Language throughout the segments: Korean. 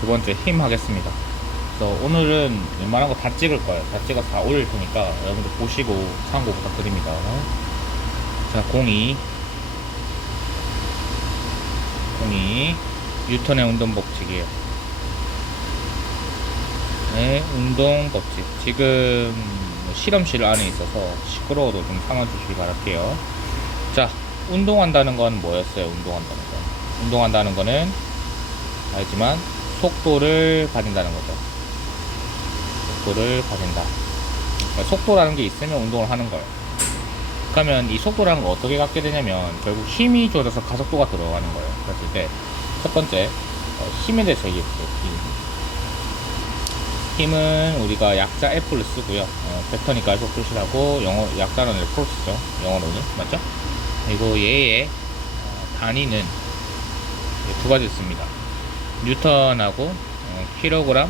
두 번째 힘 하겠습니다. 그래서 오늘은 웬만한 거 다 찍을 거예요. 다 찍어서 다 올릴 테니까 여러분들 보시고 참고 부탁드립니다. 자, 02 뉴턴의 운동 법칙이에요. 네, 운동 법칙. 지금 실험실 안에 있어서 시끄러워도 좀 참아주시기 바랄게요. 자, 운동한다는 건 뭐였어요? 운동한다는 거는 알지만 속도를 가진다는 거죠. 속도를 가진다. 그러니까 속도라는 게 있으면 운동을 하는 거예요. 그러면 이 속도라는 걸 어떻게 갖게 되냐면 결국 힘이 주어져서 가속도가 들어가는 거예요. 그랬을 때 첫 번째 힘에 대해서 얘기해볼게요. 힘은 우리가 약자 F를 쓰고요. 벡터니까 F 표시하고 영어 약자는 포스죠. 영어로는 맞죠? 그리고 얘의 단위는 두 가지 씁니다. 뉴턴하고 킬로그램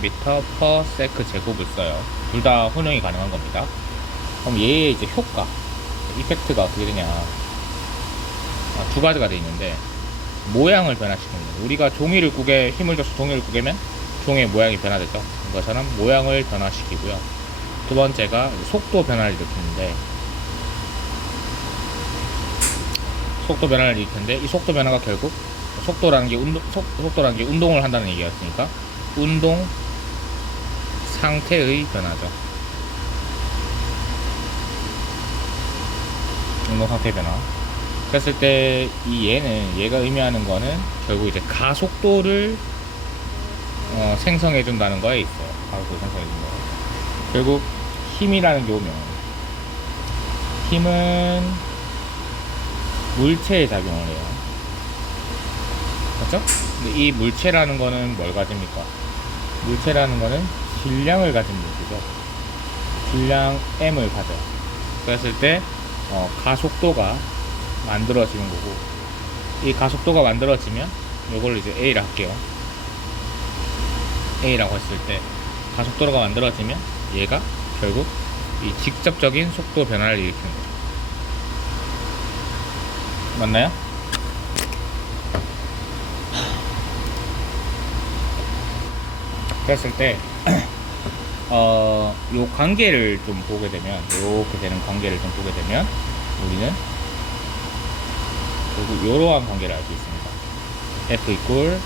미터 퍼 세크 제곱을 써요. 둘 다 혼용이 가능한 겁니다. 그럼 얘의 이제 효과, 이펙트가 어떻게 되냐? 두 가지가 되어 있는데 모양을 변화시키는 거예요. 우리가 종이를 꾸게 힘을 줘서 종이를 꾸게면 종이의 모양이 변화되죠. 그것처럼 모양을 변화시키고요. 두 번째가 속도 변화를 일으키는데 이 속도 변화가 결국 속도라는 게 운동을 한다는 얘기였으니까 운동 상태의 변화죠. 운동 상태 변화. 그랬을 때 얘가 의미하는 거는 결국 이제 가속도를 생성해 준다는 거에 있어요. 가속도 생성해 준다. 결국 힘이라는 게 오면 힘은 물체에 작용을 해요. 맞죠? 근데 이 물체라는 거는 뭘 가집니까? 물체라는 거는 질량을 가진 물체죠. 질량 M을 가져요. 그랬을 때 가속도가 만들어지는 거고, 이 가속도가 만들어지면 이걸 이제 A라 할게요. A라고 했을 때 가속도가 만들어지면 얘가 결국 이 직접적인 속도 변화를 일으키는 거죠. 맞나요? 그랬을 때 요 관계를 좀 보게 되면, 이렇게 되는 관계를 좀 보게 되면 우리는 결국 이러한 관계를 알 수 있습니다. F 이퀄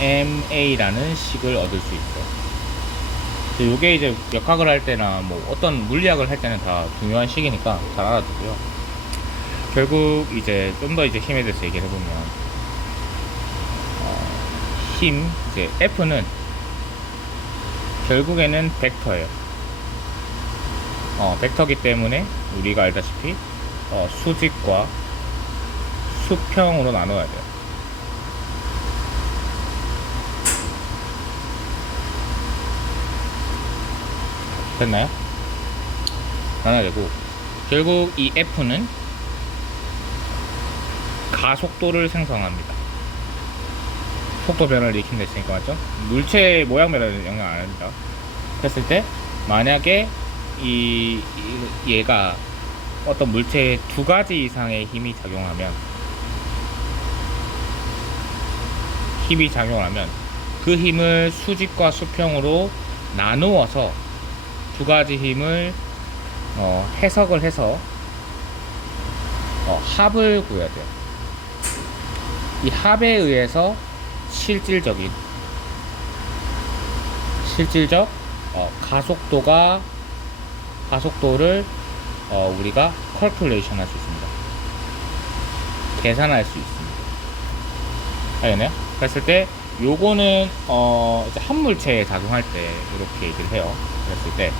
MA라는 식을 얻을 수 있어요. 요게 이제 역학을 할 때나 뭐 어떤 물리학을 할 때는 다 중요한 식이니까 잘 알아두고요. 결국 이제 좀 더 이제 힘에 대해서 얘기를 해보면 힘 이제 F는 결국에는 벡터예요. 벡터기 때문에 우리가 알다시피 수직과 수평으로 나눠야 돼요. 됐나요? 나눠야 되고 결국 이 F는 가속도를 생성합니다. 속도 변화를 일으킨다 했으니까 맞죠? 물체 모양 변화는 영향 안 합니다. 했을 때 만약에 얘가 어떤 물체에 두 가지 이상의 힘이 작용하면 그 힘을 수직과 수평으로 나누어서 두 가지 힘을 해석을 해서 합을 구해야 돼요. 이 합에 의해서 실질적 가속도를 우리가 컬큘레이션 할 수 있습니다. 계산할 수 있습니다. 알겠나요? 그랬을 때 요거는 이제 한 물체에 작용할 때 이렇게 얘기를 해요. 그랬을 때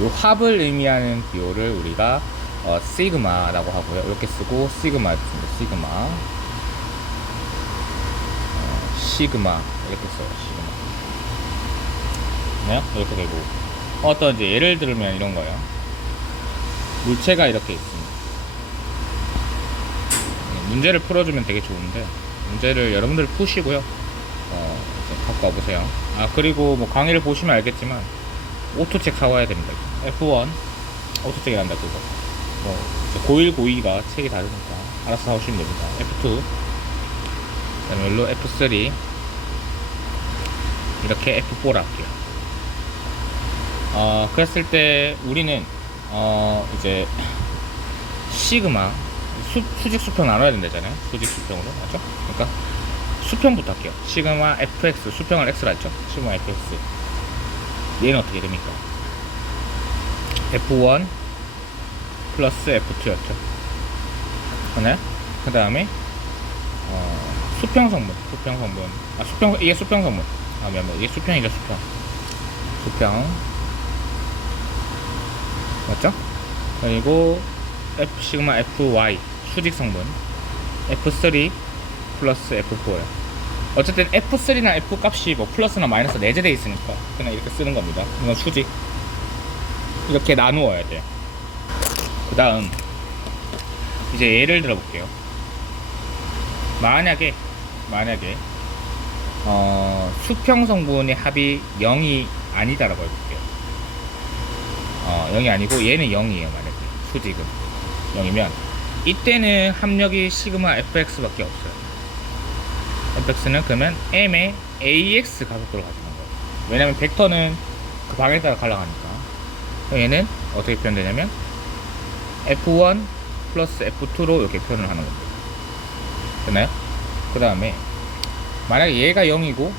요 합을 의미하는 기호를 우리가 시그마라고 하고요. 이렇게 쓰고 시그마 이렇게 써요. 네? 이렇게 되고 어떤 이제 예를 들면 이런 거예요. 물체가 이렇게 있습니다. 문제를 풀어주면 되게 좋은데 문제를 여러분들 푸시고요. 이제 갖고 와보세요. 그리고 뭐 강의를 보시면 알겠지만 오토책 사와야 됩니다. F1 오토책이 난다 그거. 고1 고2가 책이 다르니까 알아서 사오시면 됩니다. F2 그다음에 여기로 F3 이렇게 F4로 할게요. 그랬을 때 우리는 이제 시그마 수직 수평 나눠야 된다잖아요. 수직 수평으로 맞죠? 그러니까 수평부터 할게요. 시그마 fx 수평을 x라 했죠. 시그마 fx 얘는 어떻게 됩니까? f1 플러스 f2였죠. 그 다음에 수평성분 이게 수평성분 미안 이게 수평이죠. 수평 맞죠? 그리고 F 시그마 FY 수직성분 F3 플러스 F4예요. 어쨌든 F3나 F 값이 뭐 플러스나 마이너스 내재되어 있으니까 그냥 이렇게 쓰는 겁니다. 이건 수직. 이렇게 나누어야 돼요. 그 다음 이제 예를 들어 볼게요. 만약에 수평성분의 합이 0이 아니다라고 해볼게요. 0이 아니고 얘는 0이에요. 만약에 수직은 0이면 이때는 합력이 시그마 fx 밖에 없어요. fx는 그러면 m의 ax 가속도로 가지는 거예요. 왜냐면 벡터는 그 방에 따라 갈라가니까. 얘는 어떻게 표현되냐면 f1 플러스 f2로 이렇게 표현을 하는 겁니다. 됐나요? 그 다음에 만약에 얘가 0이고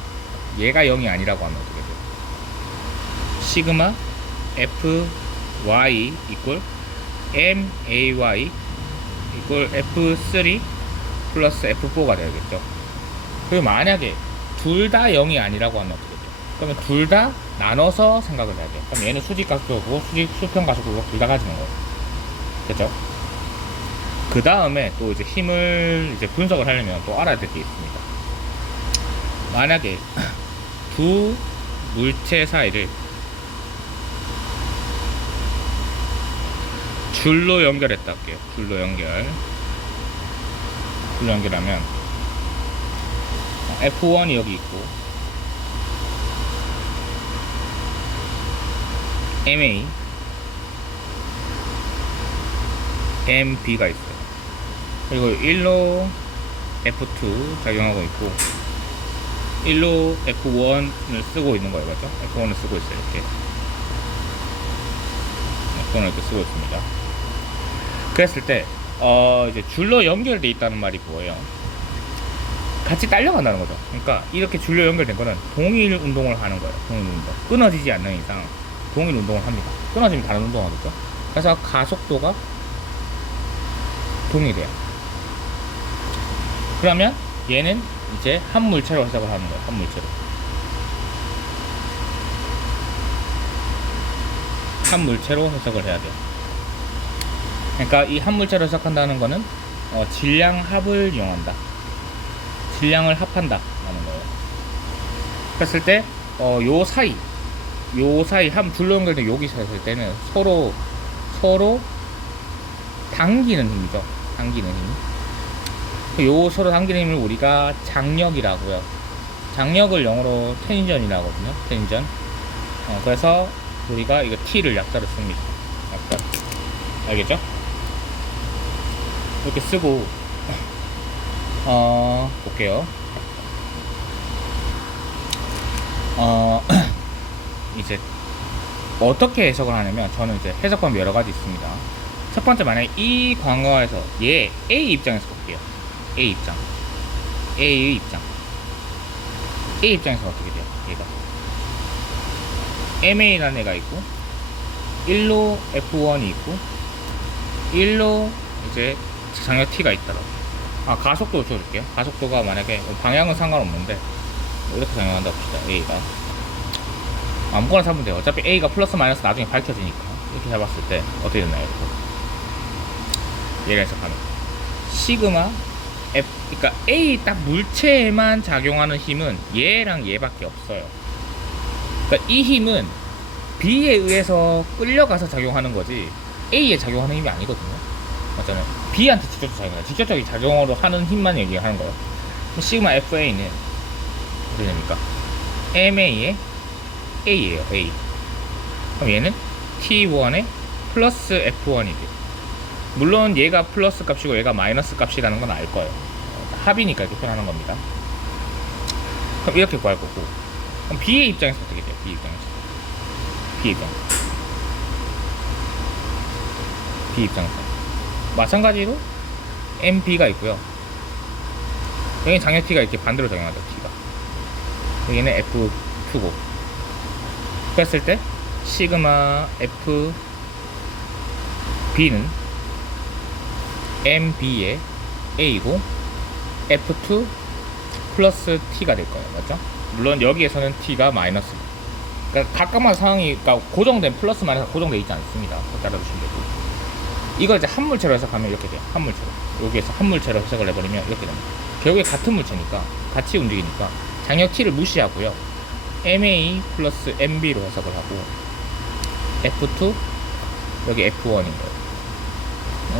얘가 0이 아니라고 하면 어떻게 돼요? 시그마 fy 이꼴 MAY 이꼴 F3 플러스 F4가 되겠죠. 그리고 만약에 둘 다 0이 아니라고 하면 어떻게 되죠? 그러면 둘 다 나눠서 생각을 해야 돼요. 그럼 얘는 수직 가속도고 수평 가속도고 둘 다 가지는 거예요. 됐죠? 그 다음에 또 이제 힘을 이제 분석을 하려면 또 알아야 될 게 있습니다. 만약에 두 물체 사이를 줄로 연결했다 할게요. 줄로 연결하면 F1이 여기 있고 MA MB가 있어요. 그리고 1로 F2 작용하고 있고 1로 F1을 쓰고 있는 거예요. 맞죠? F1을 쓰고 있어요. 이렇게 F1을 이렇게 쓰고 있습니다. 그랬을 때 이제 줄로 연결돼 있다는 말이 뭐예요? 같이 딸려간다는 거죠. 그러니까 이렇게 줄로 연결된 거는 동일 운동을 하는 거예요. 동일 운동. 끊어지지 않는 이상 동일 운동을 합니다. 끊어지면 다른 운동하겠죠. 그래서 가속도가 동일해요. 그러면 얘는 이제 한 물체로 해석을 하는 거예요. 한 물체로 해석을 해야 돼요. 그러니까 이 한 물체로 해석한다는 거는 질량 합을 이용한다. 질량을 합한다 라는 거예요. 그랬을 때 요 사이 한 줄로 연결된 여기 있을 때는 서로 당기는 힘이죠. 당기는 힘. 요 서로 당기는 힘을 우리가 장력이라고요. 장력을 영어로 텐전이라고 하거든요. 텐전. 그래서 우리가 이거 T를 약자로 씁니다. 약자. 알겠죠? 이렇게 쓰고 볼게요. 이제 어떻게 해석을 하냐면 저는 이제 해석 방법이 여러 가지 있습니다. 첫 번째, 만약에 이 광어에서 얘 A 입장에서 볼게요. A 입장에서 어떻게 돼요? 얘가 MA라는 애가 있고 1로 F1이 있고 1로 이제 장력 T가 있더라고요. 가속도 줘줄게요. 가속도가 만약에 방향은 상관없는데 이렇게 작용한다 봅시다. A가 아무거나 잡으면 돼요. 어차피 A가 플러스 마이너스 나중에 밝혀지니까. 이렇게 해봤을 때 어떻게 됐나요? 얘가 해석하면 시그마 F, 그러니까 A 딱 물체에만 작용하는 힘은 얘랑 얘밖에 없어요. 그러니까 이 힘은 B에 의해서 끌려가서 작용하는 거지 A에 작용하는 힘이 아니거든요. 맞잖아요. B한테 직접적으로 작용해요. 직접적인 작용으로 하는 힘만 얘기하는 거예요. 시그마 FA는 어떻게 됩니까? MA의 A예요. A. 그럼 얘는 T1에 플러스 F1이 돼요. 물론 얘가 플러스 값이고 얘가 마이너스 값이라는 건 알 거예요. 합이니까 이렇게 표현하는 겁니다. 그럼 이렇게 구할 거고, 그럼 B의 입장에서 어떻게 돼요? B 입장에서. B 입장에서 마찬가지로 MB가 있고요. 여기 장력 T가 이렇게 반대로 적용하죠. T가 여기는 F2고, 그랬을 때 시그마 F B는 MB의 A고 F2 플러스 T가 될 거예요. 맞죠? 물론 여기에서는 T가 마이너스. 그러니까 각각만 상황이, 그러니까 고정된 플러스 마이너스 고정되어 있지 않습니다. 따라주시면 되고, 이걸 이제 한물체로 해석하면 이렇게 돼요. 한물체로. 여기에서 한물체로 해석을 해버리면 이렇게 됩니다. 결국에 같은 물체니까, 같이 움직이니까 장력 T를 무시하고요, MA 플러스 MB로 해석을 하고, F2 여기 F1인 거예요.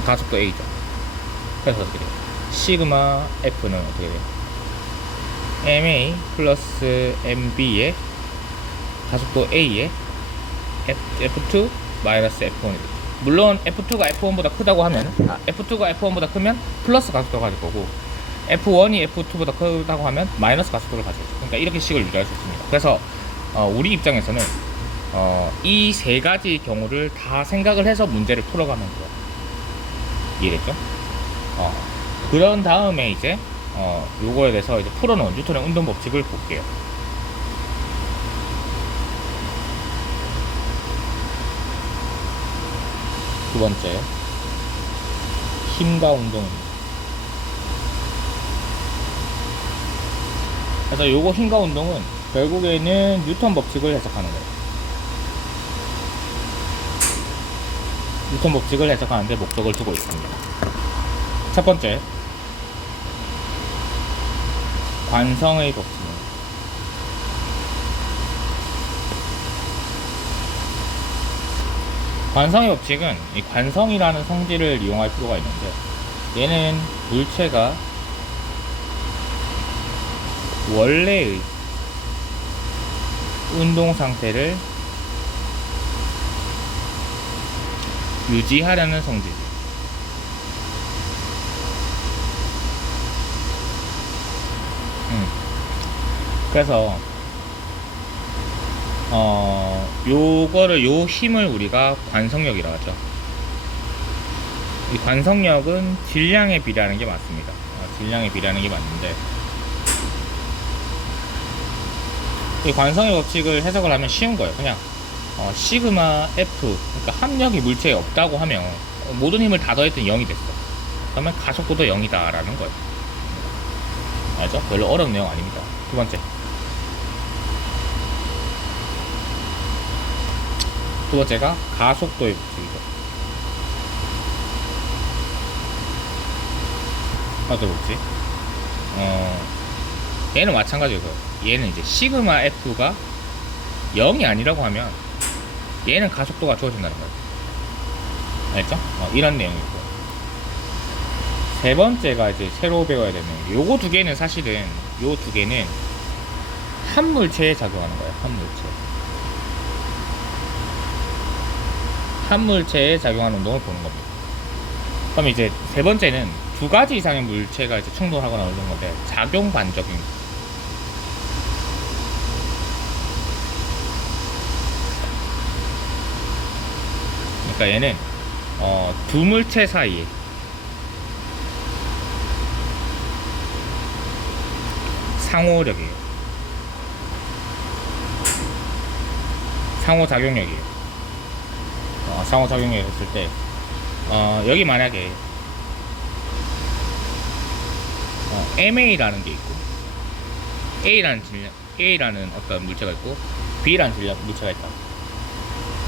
가속도 A죠. 그래서 어떻게 돼요? 시그마 F는 어떻게 돼요? MA 플러스 MB의 가속도 A에 F2 마이너스 F1이 돼요. 물론 F2가 F1보다 크다고 하면, F2가 F1보다 크면 플러스 가속도가 가질 거고, F1이 F2보다 크다고 하면 마이너스 가속도를 가지고 있어요. 그러니까 이렇게 식을 유지할 수 있습니다. 그래서 우리 입장에서는 이 세 가지 경우를 다 생각을 해서 문제를 풀어가면 돼요. 이해됐죠? 그런 다음에 이제 요거에 대해서 이제 풀어놓은 뉴턴의 운동 법칙을 볼게요. 두 번째, 힘과 운동입니다. 그래서 요거 힘과 운동은 결국에는 뉴턴 법칙을 해석하는 거예요. 뉴턴 법칙을 해석하는데 목적을 두고 있습니다. 첫 번째, 관성의 법칙입니다. 관성의 법칙은 이 관성이라는 성질을 이용할 필요가 있는데, 얘는 물체가 원래의 운동 상태를 유지하려는 성질이에요. 그래서 요 힘을 우리가 관성력이라고 하죠. 이 관성력은 질량에 비례하는 게 맞습니다. 질량에 비례하는 게 맞는데, 이 관성의 법칙을 해석을 하면 쉬운 거예요. 그냥 시그마 F, 그러니까 합력이 물체에 없다고 하면 모든 힘을 다 더했더니 0이 됐어. 그러면 가속도도 0이다 라는 거예요. 알죠? 별로 어려운 내용 아닙니다. 두 번째, 두 번째가 가속도의 법칙이죠. 어떤 법칙? 얘는 마찬가지고요. 얘는 이제 시그마 F가 0이 아니라고 하면 얘는 가속도가 주어진다는 거예요. 알죠? 이런 내용이고, 세 번째가 이제 새로 배워야 되는, 요거 두 개는 사실은, 요 두 개는 한 물체에 작용하는 거예요. 한 물체에 작용하는 운동을 보는 겁니다. 그럼 이제 세 번째는 두 가지 이상의 물체가 이제 충돌하거나 이런 건데, 작용 반적입니다. 그러니까 얘는 두 물체 사이에 상호력이에요. 상호작용력이에요. 상호작용력을 했을 때 여기 만약에 MA라는 게 있고, A라는 어떤 물체가 있고, B라는 물체가 있다.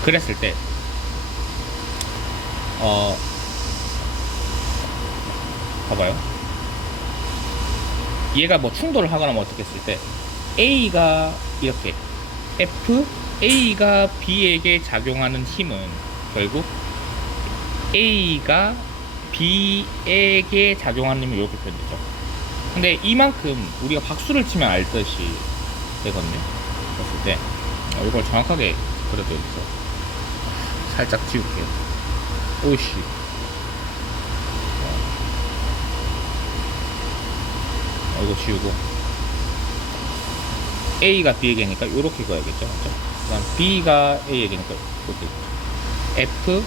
그랬을 때 봐봐요. 얘가 뭐 충돌을 하거나 뭐 어떻게 했을 때, A가 이렇게 A가 B에게 작용하는 힘은 결국 A가 B에게 작용하는 힘이 이렇게 표현되죠. 근데 이만큼 우리가 박수를 치면 알듯이 되거든요. 그랬을 때 이걸 정확하게 그려져 있어. 살짝 지울게요. 오이씨. 이거 지우고 A가 B에게니까 이렇게 그어야겠죠. 맞죠? 그다음 B가 A에게니까 이렇게 F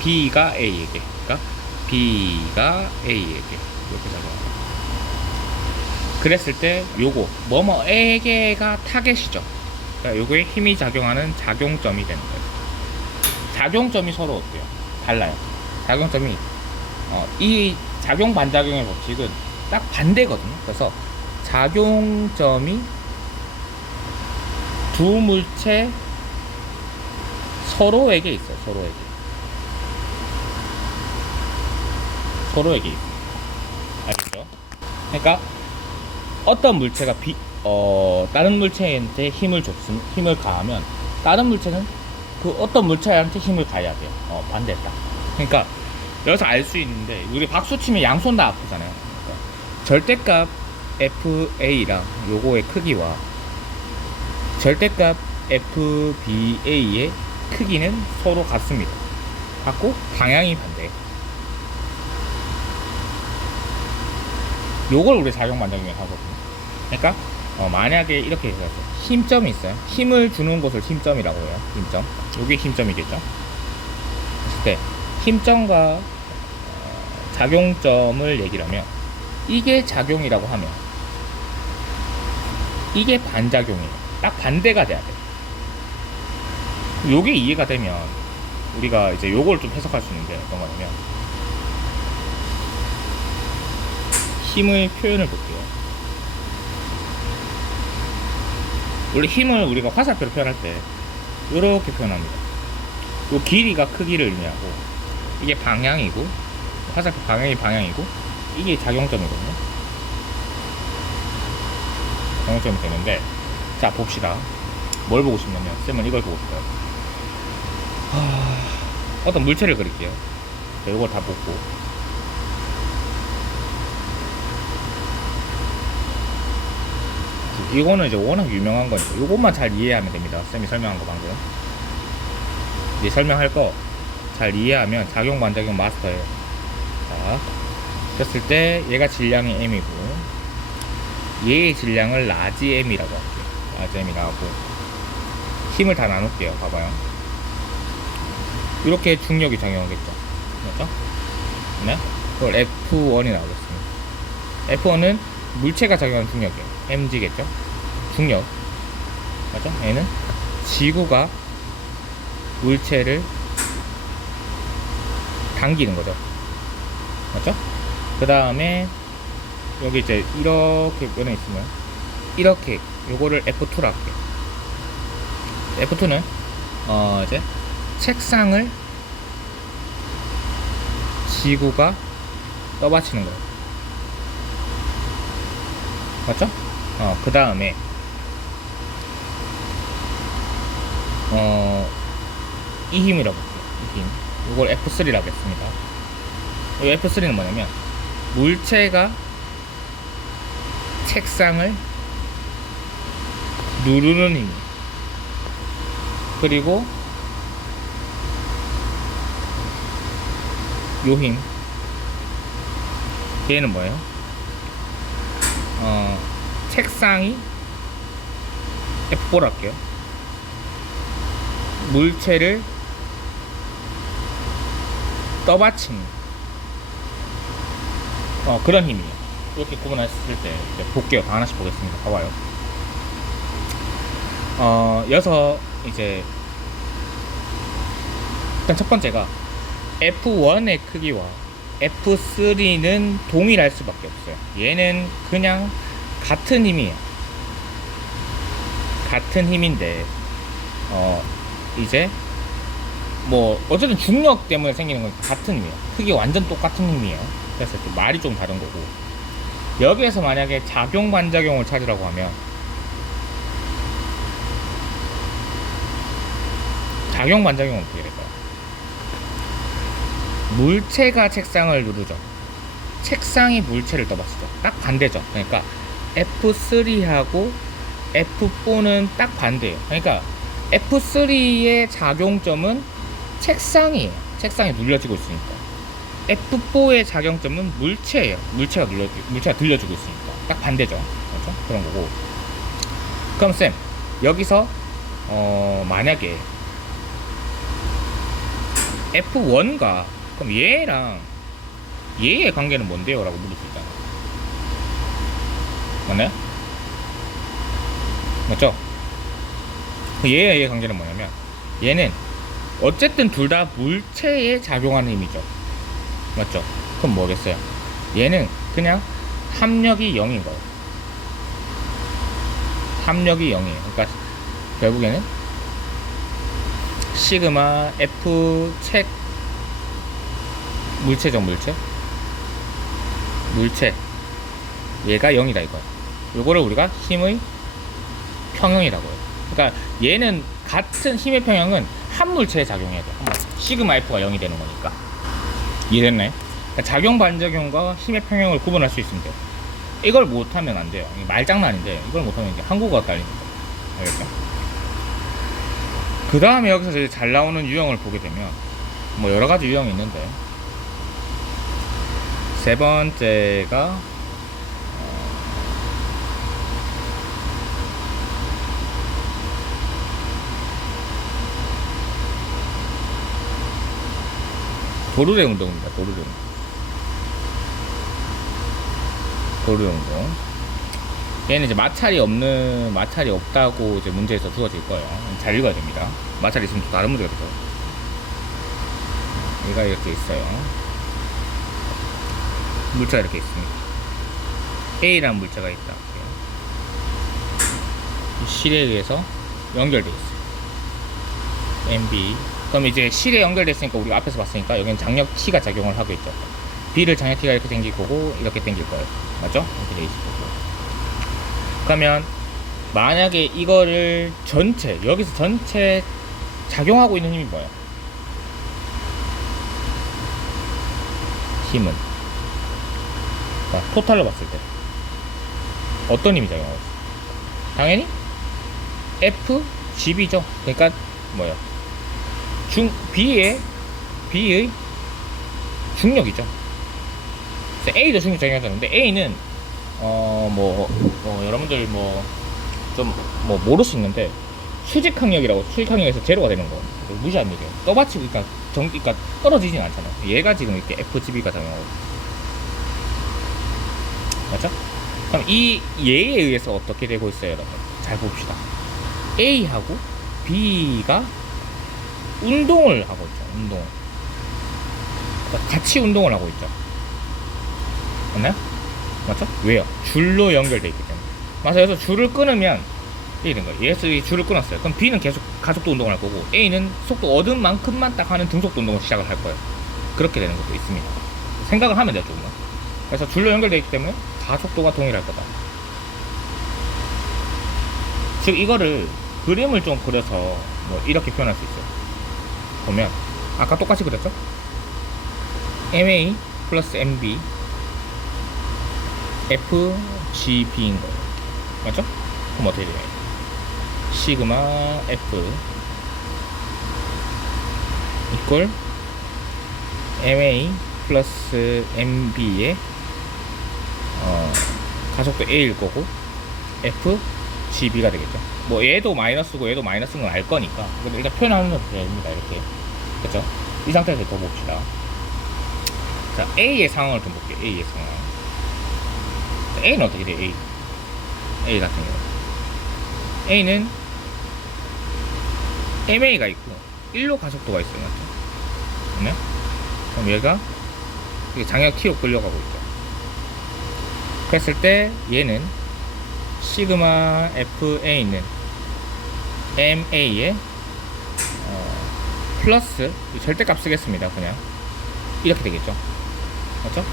B가 A에게, 그러니까 B가 A에게 이렇게 작용합니다. 그랬을 때 요거 뭐뭐에게가 타겟이죠. 그러니까 요거에 힘이 작용하는 작용점이 되는 거예요. 작용점이 서로 어때요? 달라요. 작용점이 이 작용 반작용의 법칙은 딱 반대거든요. 그래서 작용점이 두 물체 서로에게 있어요. 서로에게 있어요. 알겠죠? 그러니까 어떤 물체가 다른 물체한테 힘을 가하면 다른 물체는 그 어떤 물체한테 힘을 가해야 돼요. 반대다. 그러니까 여기서 알 수 있는데 우리 박수 치면 양손 다 아프잖아요. 그러니까 절대값 FA랑 요거의 크기와 절대값 FBA의 크기는 서로 같습니다. 같고 방향이 반대. 요걸 우리 작용 반작용을 하거든요. 그러니까 만약에 이렇게 해서 힘점이 있어요. 힘을 주는 곳을 힘점이라고 해요. 힘점. 요게 힘점이겠죠. 그랬을 때 힘점과 작용점을 얘기를 하면 이게 작용이라고 하면 이게 반작용이에요. 딱 반대가 돼야 돼요. 요게 이해가 되면 우리가 이제 요걸 좀 해석할 수 있는데 어떤 거냐면 힘의 표현을 볼게요. 원래 힘을 우리가 화살표로 표현할 때 이렇게 표현합니다. 요 길이가 크기를 의미하고 이게 방향이고 화살표 방향이고 이게 작용점이거든요. 작용점이 되는데 자 봅시다. 뭘 보고 싶냐면 쌤은 이걸 보고 싶어요. 어떤 물체를 그릴게요. 이걸 다 보고 이거는 이제 워낙 유명한 거니까 이것만 잘 이해하면 됩니다. 쌤이 설명한 거 방금 이제 설명할 거 잘 이해하면 작용 반작용 마스터예요. 자, 그랬을 때 얘가 질량이 m이고 얘의 질량을 라지 m이라고 할게요. 라지 m이라고 하고 힘을 다 나눌게요. 봐봐요. 이렇게 중력이 작용하겠죠. 맞죠? 네? 그걸 F1이 나오겠습니다. F1은 물체가 작용하는 중력이에요. mg겠죠? 중력. 맞죠? 얘는 지구가 물체를 당기는 거죠. 맞죠? 그 다음에 여기 이제 이렇게 면에 있으면 이렇게 요거를 F2로 할게요. F2는 이제 책상을 지구가 떠받치는 거예요. 맞죠? 그 다음에 이 힘이라고 볼게요. 이 힘. 이걸 F3라고 하겠습니다. 이 F3는 뭐냐면 물체가 책상을 누르는 힘. 그리고 요 힘. 얘는 뭐예요? 책상이 F4로 할게요. 물체를 떠받치는 그런 힘이에요. 이렇게 구분했을 때 이제 볼게요. 다 하나씩 보겠습니다. 봐봐요. 여기서 이제 일단 첫 번째가 F1의 크기와 F3는 동일할 수밖에 없어요. 얘는 그냥 같은 힘이에요. 같은 힘인데 이제 뭐 어쨌든 중력 때문에 생기는 건 같은 힘이에요. 크기 완전 똑같은 힘이에요. 그래서 말이 좀 다른 거고, 여기에서 만약에 작용 반작용을 찾으라고 하면 작용 반작용은 어떻게 될까요? 물체가 책상을 누르죠. 책상이 물체를 떠받치죠. 딱 반대죠. 그러니까 F3하고 F4는 딱 반대예요. 그러니까 F3의 작용점은 책상이에요. 책상이 눌려지고 있으니까. F4의 작용점은 물체예요. 물체가 들려주고 있으니까. 딱 반대죠. 그렇죠? 그런 거고. 그럼 쌤, 여기서 만약에 F1과 그럼 얘랑 얘의 관계는 뭔데요? 라고 물을 수 있잖아. 맞나요? 맞죠? 얘의 관계는 뭐냐면 얘는 어쨌든 둘 다 물체에 작용하는 힘이죠. 맞죠? 그럼 뭐겠어요? 얘는 그냥 합력이 0인 거예요. 합력이 0이에요. 그러니까 결국에는 시그마 F 책 물체죠. 물체 얘가 0이다 이거야. 요거를 우리가 힘의 평형이라고 해요. 그러니까 얘는 같은 힘의 평형은 한 물체에 작용해야 돼요. 시그마 F가 0이 되는 거니까. 이해됐나요? 그러니까 작용 반작용과 힘의 평형을 구분할 수 있으면 돼요. 이걸 못하면 안 돼요. 말장난인데 이걸 못하면 이제 한국어가 딸리는 거예요. 알겠죠? 그 다음에 여기서 이제 잘 나오는 유형을 보게 되면 뭐 여러 가지 유형이 있는데 세 번째가 도르래 운동입니다. 도르래 운동. 얘는 이제 마찰이 없다고 이제 문제에서 주어질 거예요. 잘 읽어야 됩니다. 마찰이 있으면 또 다른 문제가 되죠. 얘가 이렇게 있어요. 물체가 이렇게 있습니다. A라는 물체가 있다. 이 실에 의해서 연결되어 있어요. MB. 그럼 이제 실에 연결됐으니까 우리가 앞에서 봤으니까 여기는 장력 T가 작용을 하고 있죠. B를 장력 T가 이렇게 당길 거고 이렇게 당길 거예요. 맞죠? 이렇게 돼 있을 거고. 그러면 만약에 이거를 여기서 전체 작용하고 있는 힘이 뭐예요? 힘은 그러니까 토탈로 봤을 때 어떤 힘이 작용하고 있어요? 당연히 FGB죠. 그러니까 뭐예요? B의 중력이죠. A도 중력 작용하잖아요. A는 여러분들 모를 수 있는데 수직항력에서 제로가 되는 거 무시 안 되죠. 떠받치고 그러니까 떨어지진 않잖아요. 얘가 지금 이렇게 FGB가 작용하고 맞죠? 그럼 얘에 의해서 어떻게 되고 있어요, 여러분? 잘 봅시다. A하고 B가 운동을 하고 있죠. 그러니까 같이 운동을 하고 있죠. 맞나요? 맞죠? 왜요? 줄로 연결되어 있기 때문에. 맞아요. 그래서 줄을 끊으면 이렇게 된 거예요. 얘에서 이 줄을 끊었어요. 그럼 B는 계속 가속도 운동을 할 거고 A는 속도 얻은 만큼만 딱 하는 등속도 운동을 시작을 할 거예요. 그렇게 되는 것도 있습니다. 생각을 하면 돼요, 조금만. 그래서 줄로 연결되어 있기 때문에 가속도가 동일할 거다. 즉 이거를 그림을 좀 그려서 이렇게 표현할 수 있어요. 보면 아까 똑같이 그렸죠? MA 플러스 MB FGB인 거예요. 맞죠? 그럼 어떻게 돼요? 시그마 F 이퀄 MA 플러스 MB의 가속도 A일 거고 FGB가 되겠죠. 얘도 마이너스고 얘도 마이너스인 건 알 거니까 일단 표현하는 건 됩니다. 이렇게. 그쵸? 이 상태에서 더 봅시다. 자, A의 상황을 좀 볼게요. A의 상황. 자, A는 어떻게 돼요? A 같은 경우. A는 MA가 있고 1로 가속도가 있어요. 맞죠? 네? 그럼 얘가 장력 T로 끌려가고 있죠. 그랬을 때 얘는 시그마 FA는 MA의 플러스 절대값 쓰겠습니다. 그냥 이렇게 되겠죠. 맞죠?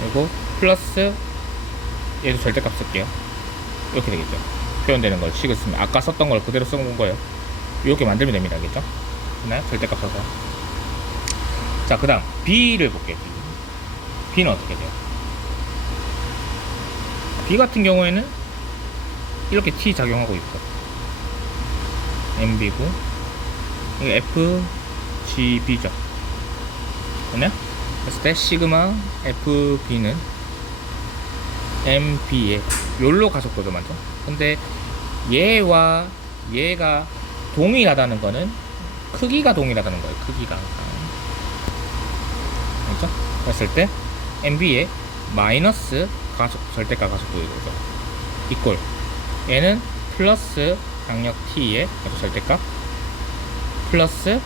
그리고 플러스 얘도 절대값 쓸게요. 이렇게 되겠죠. 표현되는 걸 식을 쓰면 아까 썼던 걸 그대로 써본 거예요. 이렇게 만들면 됩니다. 알겠죠? 됐나요? 절대값 써서. 자, 그 다음 B를 볼게요. B는 어떻게 돼요? B 같은 경우에는 이렇게 T 작용하고 있고 MB고 이게 FGB죠. 됐나요? 그랬을 때 시그마 FB는 MB에 요로 가속도죠, 맞죠? 근데 얘와 얘가 동일하다는 거는 크기가 동일하다는 거예요. 크기가 그렇죠? 그랬을 때 MB의 마이너스 가속 절대가 가속도죠. 이꼴 얘는 플러스 강력 T의 가속 절대값 플러스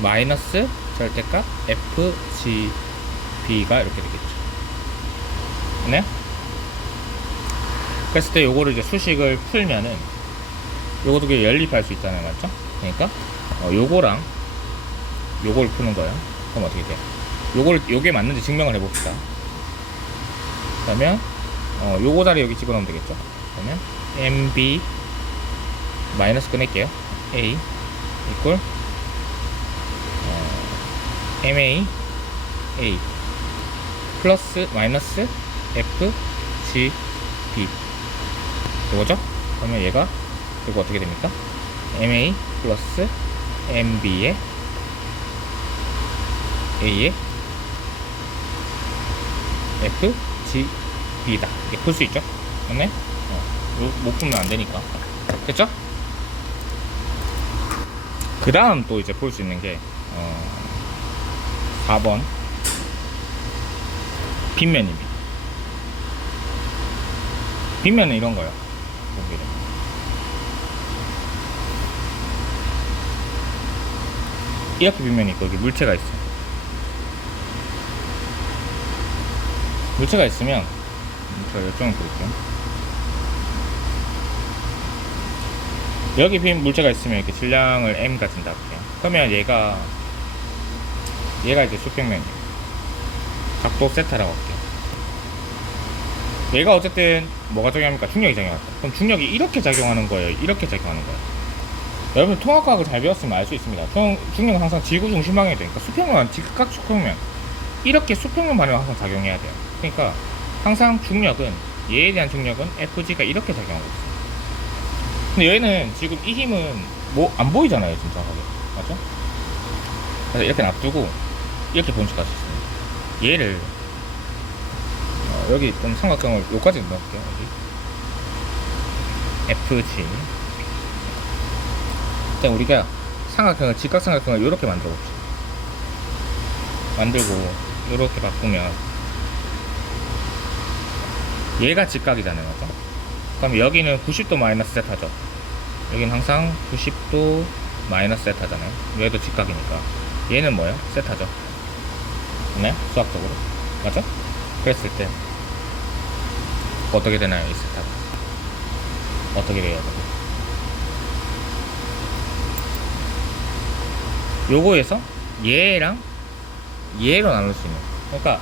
마이너스 절대값 FGB가 이렇게 되겠죠. 네? 그랬을 때 요거를 이제 수식을 풀면은 요거 두 개 연립할 수 있잖아요, 맞죠? 그러니까 요거랑 요걸 푸는 거예요. 그럼 어떻게 돼요? 요게 맞는지 증명을 해봅시다. 그러면 요거 자리 여기 집어넣으면 되겠죠? 그러면 MB 마이너스 꺼낼게요. A 이꼴 MA A 플러스 마이너스 FGB 이거죠? 그러면 얘가 이거 어떻게 됩니까? MA 플러스 MB의 A의 FGB다. 이렇게 풀 수 있죠? 맞네? 못 풀면 안 되니까. 됐죠? 그 다음 또 이제 볼 수 있는 게 4번 빗면입니다. 빗면은 이런 거예요. 이렇게 빗면이 있고 여기 물체가 있어요. 물체가 있으면 제가 요점을 볼게요. 여기 빈 물체가 있으면 이렇게 질량을 M 가진다 볼게요. 그러면 얘가 이제 수평면이에요. 각도 세타라고 할게요. 얘가 어쨌든 뭐가 작용합니까? 중력이 작용합니다. 그럼 중력이 이렇게 작용하는 거예요? 이렇게 작용하는 거예요? 여러분 통합과학을 잘 배웠으면 알 수 있습니다. 중력은 항상 지구 중심 방향이 되니까 수평면, 직각 수평면 이렇게 수평면 방향으로 항상 작용해야 돼요. 그러니까 항상 중력은 얘에 대한 중력은 FG가 이렇게 작용하고 있어요. 근데 얘는 지금 이 힘은 뭐 안 보이잖아요, 진짜 하게. 맞죠? 그래서 이렇게 놔두고 이렇게 분식할 수 있습니다. 얘를 여기 있던 삼각형을 여기까지 넣을게요. 여기 FG. 일단 우리가 삼각형을 직각삼각형을 이렇게 만들어 봅시다. 만들고 이렇게 바꾸면 얘가 직각이잖아요, 맞죠? 그럼 여기는 90도 마이너스 세타죠. 여기는 항상 90도 마이너스 세타잖아요. 얘도 직각이니까 얘는 뭐예요? 세타죠. 네? 수학적으로 맞죠? 그랬을 때 어떻게 되나요? 이 세타가 어떻게 돼요? 요거에서 얘랑 얘로 나눌 수 있는, 그러니까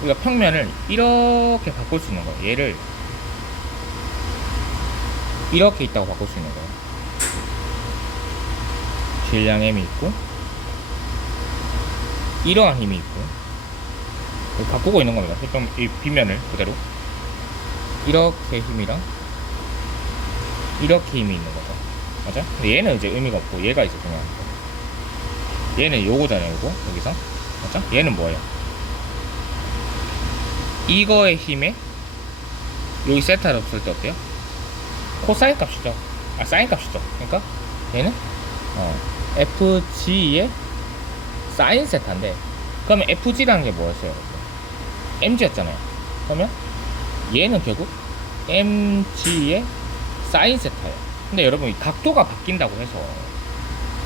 우리가 평면을 이렇게 바꿀 수 있는 거예요. 얘를 이렇게 있다고 바꿀 수 있는 거예요. 질량 M이 있고 이러한 힘이 있고 바꾸고 있는 겁니다. 이 빗면을 그대로 이렇게 힘이랑 이렇게 힘이 있는 거죠. 맞아? 근데 얘는 이제 의미가 없고 얘가 이제 중요한 거. 얘는 요거잖아요, 요거. 여기서. 맞죠? 얘는 뭐예요? 이거의 힘에 여기 세타를 없을 때 어때요? 코사인 값이죠. 아, 사인 값이죠. 그러니까 얘는 FG의 사인 세타인데, 그러면 FG라는 게 뭐였어요, 여러분? MG였잖아요. 그러면 얘는 결국 MG의 사인 세타예요. 근데 여러분 이 각도가 바뀐다고 해서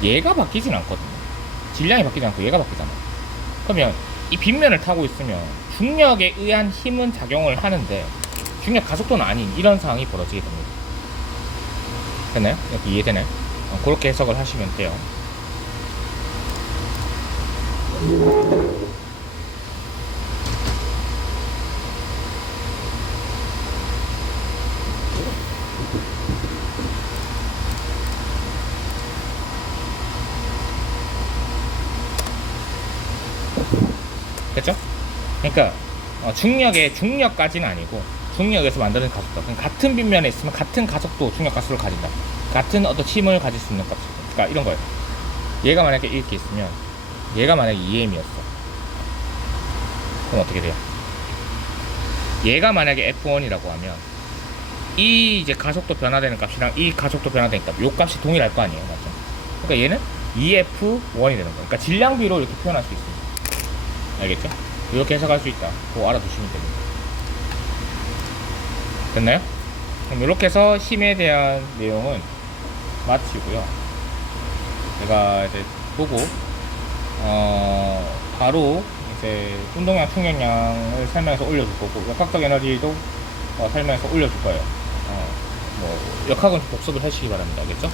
얘가 바뀌진 않거든요. 질량이 바뀌지 않고 얘가 바뀌잖아요. 그러면 이 빗면을 타고 있으면 중력에 의한 힘은 작용을 하는데 중력 가속도는 아닌 이런 상황이 벌어지게 됩니다. 됐나요? 이렇게 이해되나요? 그렇게 해석을 하시면 돼요. 됐죠? 그러니까 중력의 중력까지는 아니고 중력에서 만드는 가속도, 같은 빗면에 있으면 같은 가속도 중력 가속도를 가진다. 같은 어떤 힘을 가질 수 있는 값. 그러니까 이런 거예요. 얘가 만약에 이렇게 있으면 얘가 만약에 2M이었어. 그럼 어떻게 돼요? 얘가 만약에 F1이라고 하면 이 이제 가속도 변화되는 값이랑 이 가속도 변화되는 값, 요 값이 동일할 거 아니에요, 맞죠? 그러니까 얘는 EF1이 되는 거예요. 그러니까 질량비로 이렇게 표현할 수 있습니다. 알겠죠? 이렇게 해석할 수 있다. 그거 알아두시면 됩니다. 됐나요? 그럼 이렇게 해서 힘에 대한 내용은 마치고요. 제가 이제 보고 바로 이제 운동량 충격량을 설명해서 올려줄 거고 역학적 에너지도 설명해서 올려줄 거예요. 뭐 역학은 좀 복습을 하시기 바랍니다. 알겠죠?